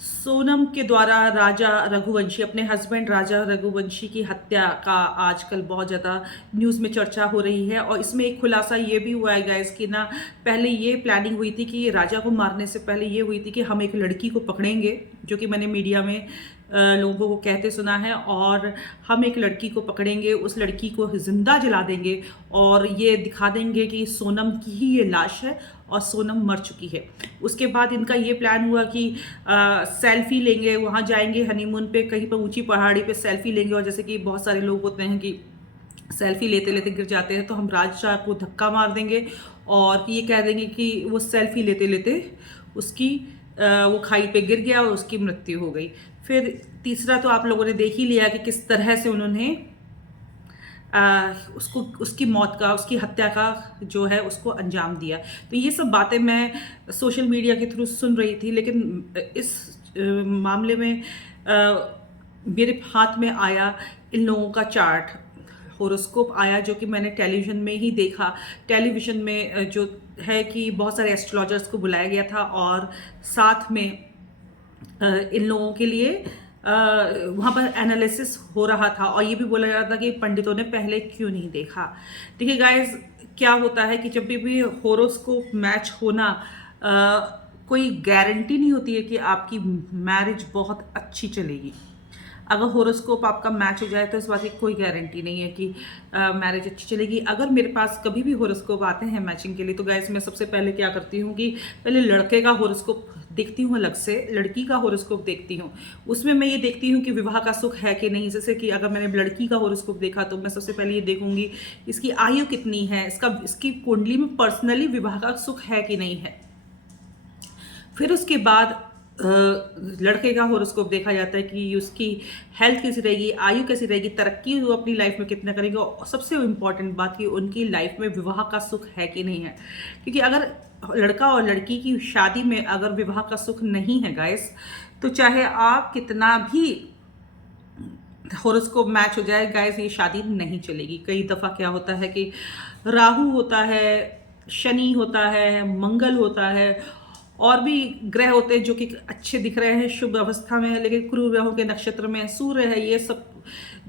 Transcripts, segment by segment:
सोनम के द्वारा राजा रघुवंशी अपने हस्बैंड राजा रघुवंशी की हत्या का आजकल बहुत ज़्यादा न्यूज़ में चर्चा हो रही है। और इसमें एक खुलासा ये भी हुआ है गाइस कि ना, पहले ये प्लानिंग हुई थी कि राजा को मारने से पहले ये हुई थी कि हम एक लड़की को पकड़ेंगे, जो कि मैंने मीडिया में लोगों को कहते सुना है। और हम एक लड़की को पकड़ेंगे, उस लड़की को जिंदा जला देंगे और ये दिखा देंगे कि सोनम की ही ये लाश है और सोनम मर चुकी है। उसके बाद इनका ये प्लान हुआ कि सेल्फी लेंगे, वहाँ जाएंगे हनीमून पे, कहीं पर ऊंची पहाड़ी पे सेल्फी लेंगे। और जैसे कि बहुत सारे लोग होते हैं कि सेल्फी लेते लेते गिर जाते हैं, तो हम राजा को धक्का मार देंगे और ये कह देंगे कि वो सेल्फी लेते लेते उसकी वो खाई पे गिर गया और उसकी मृत्यु हो गई। फिर तीसरा तो आप लोगों ने देख ही लिया कि किस तरह से उन्होंने उसको उसकी मौत का, उसकी हत्या का जो है उसको अंजाम दिया। तो ये सब बातें मैं सोशल मीडिया के थ्रू सुन रही थी, लेकिन इस मामले में मेरे हाथ में आया इन लोगों का चार्ट, होरोस्कोप आया, जो कि मैंने टेलीविज़न में ही देखा। टेलीविज़न में जो है कि बहुत सारे एस्ट्रोलॉजर्स को बुलाया गया था और साथ में इन लोगों के लिए वहाँ पर एनालिसिस हो रहा था और ये भी बोला जा रहा था कि पंडितों ने पहले क्यों नहीं देखा। देखिए गाइस, क्या होता है कि जब भी होरोस्कोप मैच होना, कोई गारंटी नहीं होती है कि आपकी मैरिज बहुत अच्छी चलेगी। अगर होरोस्कोप आपका मैच हो जाए तो इस बात की कोई गारंटी नहीं है कि मैरिज अच्छी चलेगी। अगर मेरे पास कभी भी होरोस्कोप आते हैं मैचिंग के लिए, तो गाइस मैं सबसे पहले क्या करती हूँ कि पहले लड़के का होरोस्कोप देखती हूँ, अलग से लड़की का होरोस्कोप देखती हूँ। उसमें मैं ये देखती हूँ कि विवाह का सुख है कि नहीं। जैसे कि अगर मैंने लड़की का होरोस्कोप देखा तो मैं सबसे पहले ये देखूंगी इसकी आयु कितनी है, इसकी कुंडली में पर्सनली विवाह का सुख है कि नहीं है। फिर उसके बाद लड़के का होरोस्कोप देखा जाता है कि उसकी हेल्थ कैसी रहेगी, आयु कैसी रहेगी, तरक्की वो अपनी लाइफ में कितना करेगा, और सबसे इम्पॉर्टेंट बात कि उनकी लाइफ में विवाह का सुख है कि नहीं है। क्योंकि अगर लड़का और लड़की की शादी में अगर विवाह का सुख नहीं है गाइस, तो चाहे आप कितना भी होरोस्कोप मैच हो जाए गाइस, ये शादी नहीं चलेगी। कई दफ़ा क्या होता है कि राहु होता है, शनि होता है, मंगल होता है, और भी ग्रह होते हैं जो कि अच्छे दिख रहे हैं, शुभ अवस्था में है, लेकिन क्रूर ग्रहों के नक्षत्र में सूर्य है। ये सब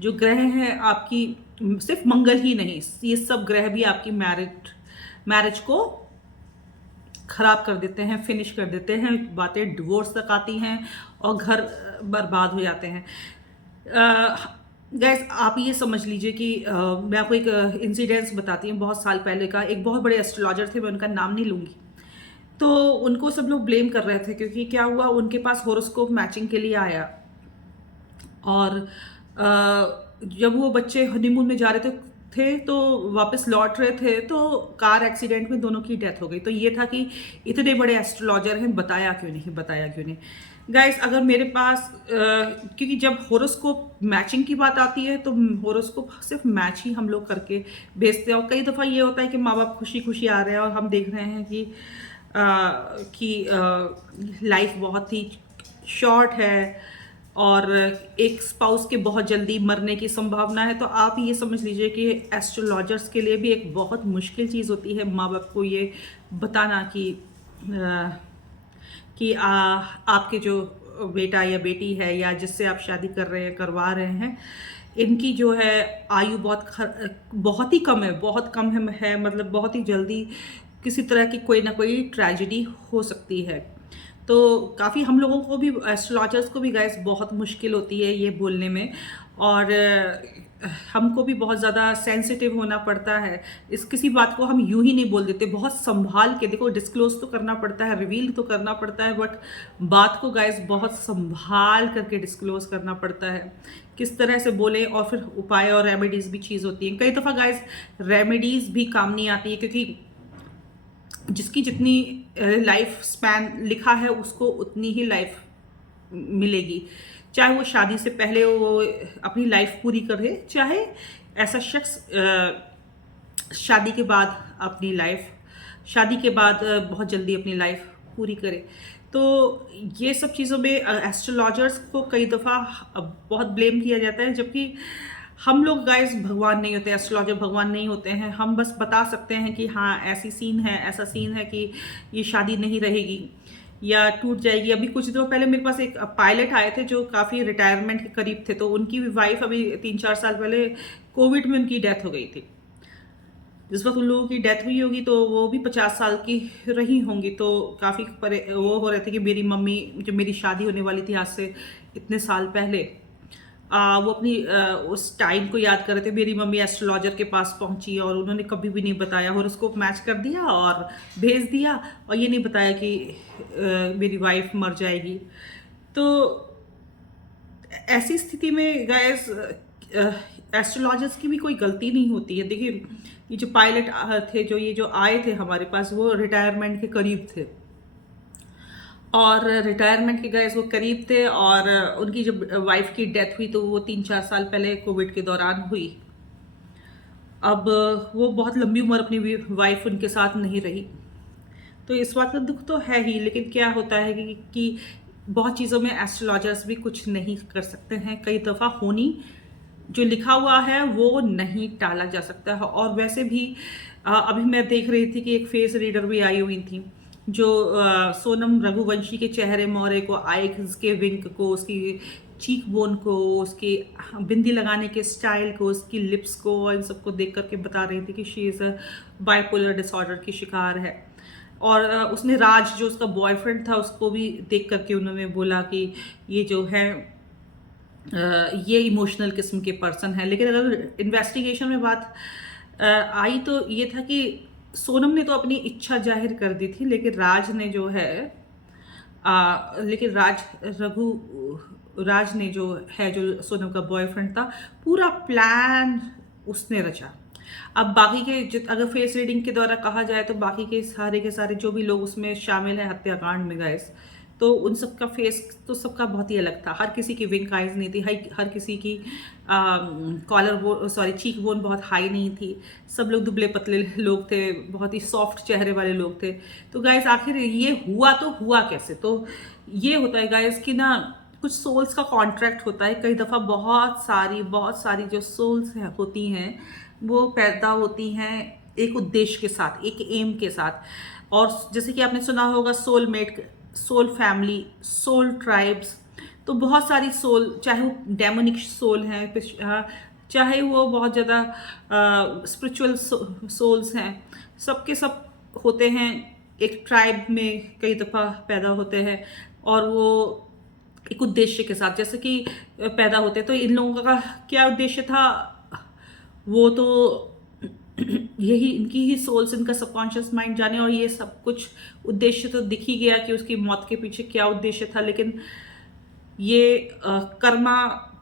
जो ग्रह हैं आपकी, सिर्फ मंगल ही नहीं, ये सब ग्रह भी आपकी मैरिज को खराब कर देते हैं, फिनिश कर देते हैं। बातें डिवोर्स तक आती हैं और घर बर्बाद हो जाते हैं। गैस, आप ये समझ लीजिए कि मैं आपको एक इंसिडेंस बताती हूँ बहुत साल पहले का। एक बहुत बड़े एस्ट्रोलॉजर थे, मैं उनका नाम नहीं लूँगी। तो उनको सब लोग ब्लेम कर रहे थे क्योंकि क्या हुआ, उनके पास होरोस्कोप मैचिंग के लिए आया और जब वो बच्चे हनीमून में जा रहे थे तो वापस लौट रहे थे तो कार एक्सीडेंट में दोनों की डेथ हो गई। तो ये था कि इतने बड़े एस्ट्रोलॉजर हैं, बताया क्यों नहीं, बताया क्यों नहीं। गाइस, अगर मेरे पास क्योंकि जब होरोस्कोप मैचिंग की बात आती है तो होरोस्कोप सिर्फ मैच ही हम लोग करके भेजते हैं। और कई दफ़ा ये होता है कि माँ बाप खुशी खुशी आ रहे हैं और हम देख रहे हैं कि लाइफ बहुत ही शॉर्ट है और एक स्पाउस के बहुत जल्दी मरने की संभावना है। तो आप ये समझ लीजिए कि एस्ट्रोलॉजर्स के लिए भी एक बहुत मुश्किल चीज़ होती है माँ बाप को ये बताना कि आपके जो बेटा या बेटी है या जिससे आप शादी कर रहे हैं, करवा रहे हैं, इनकी जो है आयु बहुत ही कम है, बहुत कम है, मतलब बहुत ही जल्दी किसी तरह की कोई ना कोई ट्रेजेडी हो सकती है। तो काफ़ी हम लोगों को भी, एस्ट्रोलॉजर्स को भी गाइस बहुत मुश्किल होती है ये बोलने में। और हमको भी बहुत ज़्यादा सेंसिटिव होना पड़ता है। इस किसी बात को हम यूं ही नहीं बोल देते, बहुत संभाल के। देखो, डिस्क्लोज तो करना पड़ता है, रिवील तो करना पड़ता है, बट बात को गाइस बहुत संभाल करके डिस्क्लोज करना पड़ता है। किस तरह से बोले, और फिर उपाय और रेमेडीज़ भी चीज़ होती है। कई दफ़ा गाइस रेमेडीज़ भी काम नहीं आती है, क्योंकि जिसकी जितनी लाइफ स्पैन लिखा है उसको उतनी ही लाइफ मिलेगी। चाहे वो शादी से पहले वो अपनी लाइफ पूरी करे, चाहे ऐसा शख्स शादी के बाद शादी के बाद बहुत जल्दी अपनी लाइफ पूरी करे। तो ये सब चीज़ों में एस्ट्रोलॉजर्स को कई दफ़ा बहुत ब्लेम किया जाता है, जबकि हम लोग गाइस भगवान नहीं होते, एस्ट्रोलॉजर भगवान नहीं होते हैं। हम बस बता सकते हैं कि हाँ, ऐसी सीन है, ऐसा सीन है कि ये शादी नहीं रहेगी, या टूट जाएगी। अभी कुछ दिनों पहले मेरे पास एक पायलट आए थे जो काफ़ी रिटायरमेंट के करीब थे, तो उनकी वाइफ अभी 3-4 साल पहले कोविड में उनकी डेथ हो गई थी। जिस वक़्त उन लोगों की डेथ हुई होगी तो वो भी 50 साल की रही होंगी, तो काफ़ी वो हो रहे थे कि मेरी मम्मी, जब मेरी शादी होने वाली थी आज से इतने साल पहले, वो अपनी उस टाइम को याद कर रहे थे। मेरी मम्मी एस्ट्रोलॉजर के पास पहुंची और उन्होंने कभी भी नहीं बताया, हॉरोस्कोप मैच कर दिया और भेज दिया, और ये नहीं बताया कि मेरी वाइफ मर जाएगी। तो ऐसी स्थिति में गाइस एस्ट्रोलॉजर्स की भी कोई गलती नहीं होती है। देखिए, ये जो पायलट थे, जो आए थे हमारे पास, वो रिटायरमेंट के करीब थे, और रिटायरमेंट के गाइस वो करीब थे, और उनकी जब वाइफ की डेथ हुई तो वो 3-4 साल पहले कोविड के दौरान हुई। अब वो बहुत लंबी उम्र अपनी वाइफ उनके साथ नहीं रही, तो इस बात का दुख तो है ही। लेकिन क्या होता है कि बहुत चीज़ों में एस्ट्रोलॉजर्स भी कुछ नहीं कर सकते हैं। कई दफ़ा होनी जो लिखा हुआ है वो नहीं टाला जा सकता है। और वैसे भी अभी मैं देख रही थी कि एक फेस रीडर भी आई हुई थी, जो सोनम रघुवंशी के चेहरे मोहरे को, आईज के विंक को, उसकी चीक बोन को, उसकी बिंदी लगाने के स्टाइल को, उसकी लिप्स को, इन सबको देख करके बता रही थी कि she is a bipolar disorder की शिकार है। और उसने राज, जो उसका बॉयफ्रेंड था, उसको भी देख करके उन्होंने बोला कि ये जो है ये इमोशनल किस्म के पर्सन है। लेकिन अगर इन्वेस्टिगेशन में बात आई तो ये था कि सोनम ने तो अपनी इच्छा जाहिर कर दी थी, लेकिन राज ने जो है लेकिन राज ने जो है, जो सोनम का बॉयफ्रेंड था, पूरा प्लान उसने रचा। अब बाकी के अगर फेस रीडिंग के द्वारा कहा जाए तो बाकी के सारे जो भी लोग उसमें शामिल हैं हत्याकांड में गाइस, तो उन सब का फेस तो सबका बहुत ही अलग था। हर किसी की विंक आइज नहीं थी, हर किसी की चीक बोन बहुत हाई नहीं थी। सब लोग दुबले पतले लोग थे, बहुत ही सॉफ्ट चेहरे वाले लोग थे। तो गाइस आखिर ये हुआ तो हुआ कैसे? तो ये होता है गाइस कि ना, कुछ सोल्स का कॉन्ट्रैक्ट होता है। कई दफ़ा बहुत सारी जो सोल्स होती हैं वो पैदा होती हैं एक उद्देश्य के साथ, एक एम के साथ। और जैसे कि आपने सुना होगा soulmate, soul family, soul tribes. तो बहुत सारी सोल, चाहे वो डेमोनिक सोल हैं, चाहे वो बहुत ज़्यादा स्पिरिचुअल सोल्स हैं, सबके सब होते हैं एक ट्राइब में, कई दफ़ा पैदा होते हैं, और वो एक उद्देश्य के साथ जैसे कि पैदा होते हैं। तो इन लोगों का क्या उद्देश्य था, वो तो यही इनकी ही सोल्स, इनका सबकॉन्शियस माइंड जाने। और ये सब कुछ उद्देश्य तो दिख ही गया कि उसकी मौत के पीछे क्या उद्देश्य था। लेकिन ये कर्मा,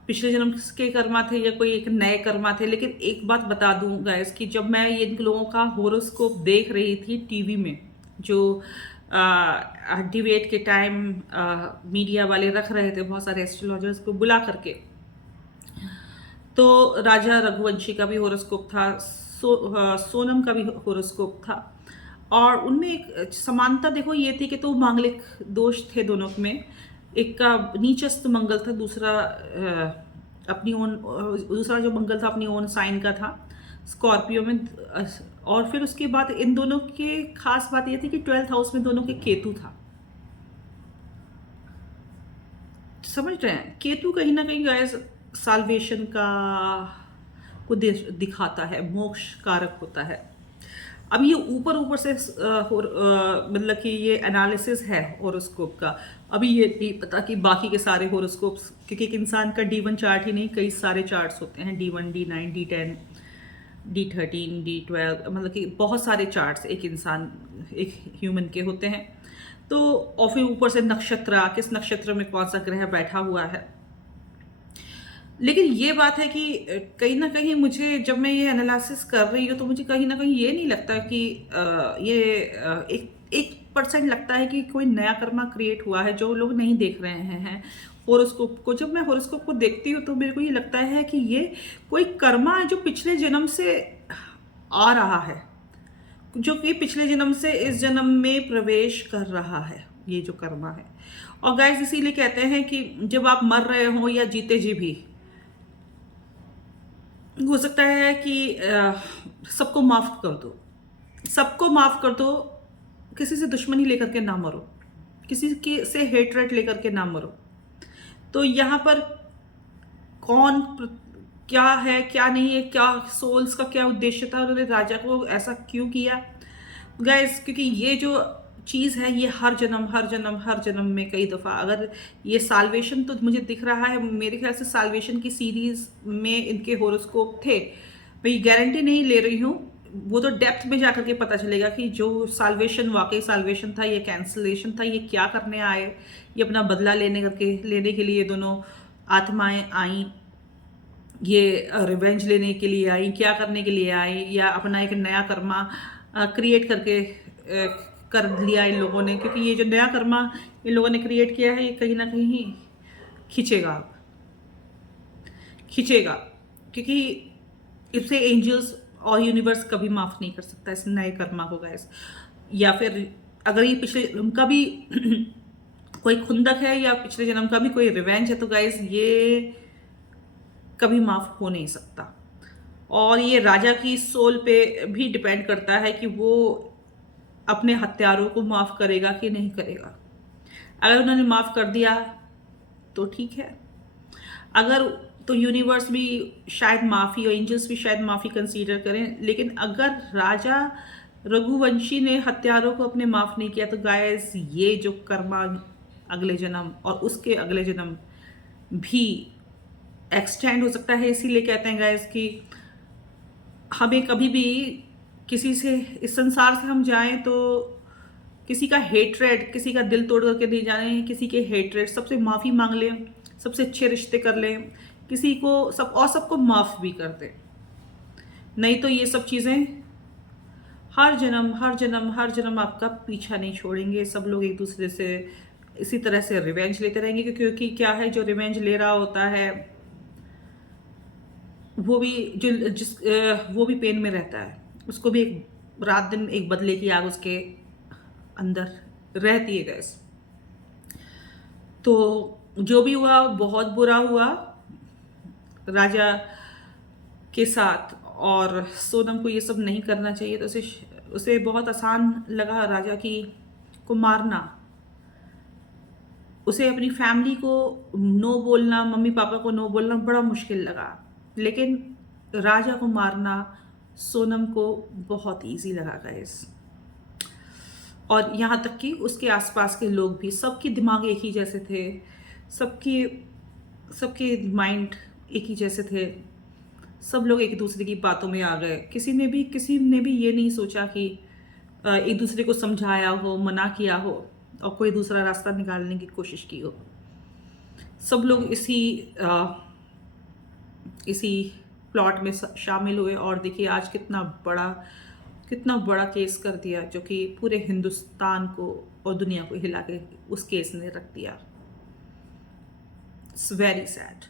पिछले जन्म के कर्मा थे या कोई एक नए कर्मा थे। लेकिन एक बात बता दूं गाइस कि जब मैं इन लोगों का होरोस्कोप देख रही थी टीवी में, जो डिबेट के टाइम मीडिया वाले रख रहे थे बहुत सारे एस्ट्रोलॉजर्स को बुला करके, तो राजा रघुवंशी का भी होरोस्कोप था, सोनम का भी होरोस्कोप था। और उनमें एक समानता देखो ये थी कि तो मांगलिक दोष थे दोनों में। एक का नीचस्थ मंगल था, दूसरा दूसरा जो मंगल था अपनी ओन साइन का था, स्कॉर्पियो में। और फिर उसके बाद इन दोनों के खास बात ये थी कि 12th हाउस में दोनों के केतु था। समझ रहे हैं? केतु कहीं ना कहीं गाइस साल्वेशन का को दिखाता है, मोक्ष कारक होता है। अब ये ऊपर से मतलब कि ये एनालिसिस है होरोस्कोप का। अभी ये नहीं पता कि बाकी के सारे होरोस्कोप्स, क्योंकि एक इंसान का D1 चार्ट ही नहीं, कई सारे चार्ट्स होते हैं, D1, D9, D10, D13, D12, मतलब कि बहुत सारे चार्ट्स एक इंसान, एक ह्यूमन के होते हैं। तो और फिर ऊपर से नक्षत्र, किस नक्षत्र में कौन सा ग्रह बैठा हुआ है। लेकिन ये बात है कि कहीं ना कहीं मुझे, जब मैं ये एनालिसिस कर रही हूँ, तो मुझे कहीं ना कहीं ये नहीं लगता कि ये 1% लगता है कि कोई नया कर्मा क्रिएट हुआ है जो लोग नहीं देख रहे हैं होरोस्कोप को। जब मैं होरोस्कोप को देखती हूँ तो मेरे को ये लगता है कि ये कोई कर्मा है जो पिछले जन्म से आ रहा है, जो कि पिछले जन्म से इस जन्म में प्रवेश कर रहा है, ये जो कर्मा है। और गाइस इसीलिए कहते हैं कि जब आप मर रहे हो या जीते जी भी, हो सकता है कि सबको माफ कर दो, सबको माफ कर दो, किसी से दुश्मनी लेकर के ना मरो। किसी के से हेटरेट लेकर के ना मरो। तो यहाँ पर कौन क्या है क्या नहीं है, क्या सोल्स का क्या उद्देश्य था, उन्होंने राजा को ऐसा क्यों किया गाइस, क्योंकि ये जो चीज़ है ये हर जन्म हर जन्म हर जन्म में कई दफ़ा, अगर ये साल्वेशन तो मुझे दिख रहा है, मेरे ख्याल से साल्वेशन की सीरीज में इनके होरोस्कोप थे। मैं गारंटी नहीं ले रही हूँ, वो तो डेप्थ में जाकर के पता चलेगा कि जो साल्वेशन वाकई साल्वेशन था, ये कैंसलेशन था, ये क्या करने आए, ये अपना बदला लेने के लिए दोनों आत्माएं आई, ये रिवेंज लेने के लिए आई, क्या करने के लिए आई, या अपना एक नया कर्मा क्रिएट करके कर लिया इन लोगों ने, क्योंकि ये जो नया कर्मा इन लोगों ने क्रिएट किया है ये कहीं ना कहीं खींचेगा खींचेगा, क्योंकि इससे एंजल्स और यूनिवर्स कभी माफ नहीं कर सकता इस नए कर्मा को गाइस। या फिर अगर ये पिछले जन्म का भी कोई खुंदक है या पिछले जन्म का भी कोई रिवेंज है तो गाइस ये कभी माफ हो नहीं सकता। और ये राजा की सोल पे भी डिपेंड करता है कि वो अपने हत्यारों को माफ करेगा कि नहीं करेगा। अगर उन्होंने माफ कर दिया तो ठीक है, अगर तो यूनिवर्स भी शायद माफी और एंजल्स भी शायद माफी कंसीडर करें। लेकिन अगर राजा रघुवंशी ने हत्यारों को अपने माफ नहीं किया तो गाइस ये जो कर्मा अगले जन्म और उसके अगले जन्म भी एक्सटेंड हो सकता है। इसीलिए कहते हैं गाइस कि हमें कभी भी किसी से, इस संसार से हम जाएं तो किसी का हेट्रेड, किसी का दिल तोड़ करके नहीं जाने, किसी के हेट्रेड सबसे माफ़ी मांग लें, सबसे अच्छे रिश्ते कर लें, किसी को सब और सबको माफ़ भी कर दें। नहीं तो ये सब चीज़ें हर जन्म हर जन्म हर जन्म आपका पीछा नहीं छोड़ेंगे। सब लोग एक दूसरे से इसी तरह से रिवेंज लेते रहेंगे, क्योंकि क्या है, जो रिवेंज ले रहा होता है वो भी वो भी पेन में रहता है, उसको भी एक रात दिन एक बदले की आग उसके अंदर रहती है गैस। तो जो भी हुआ बहुत बुरा हुआ राजा के साथ, और सोनम को ये सब नहीं करना चाहिए। तो उसे बहुत आसान लगा राजा को मारना, उसे अपनी फैमिली को नो बोलना, मम्मी पापा को नो बोलना बड़ा मुश्किल लगा, लेकिन राजा को मारना सोनम को बहुत इजी लगा गाइस। और यहाँ तक कि उसके आसपास के लोग भी, सबके दिमाग एक ही जैसे थे, सबके माइंड एक ही जैसे थे, सब लोग एक दूसरे की बातों में आ गए। किसी ने भी ये नहीं सोचा कि एक दूसरे को समझाया हो, मना किया हो और कोई दूसरा रास्ता निकालने की कोशिश की हो। सब लोग इसी प्लॉट में शामिल हुए और देखिए आज कितना बड़ा केस कर दिया, जो कि पूरे हिंदुस्तान को और दुनिया को हिला के उस केस ने रख दिया। It's very sad.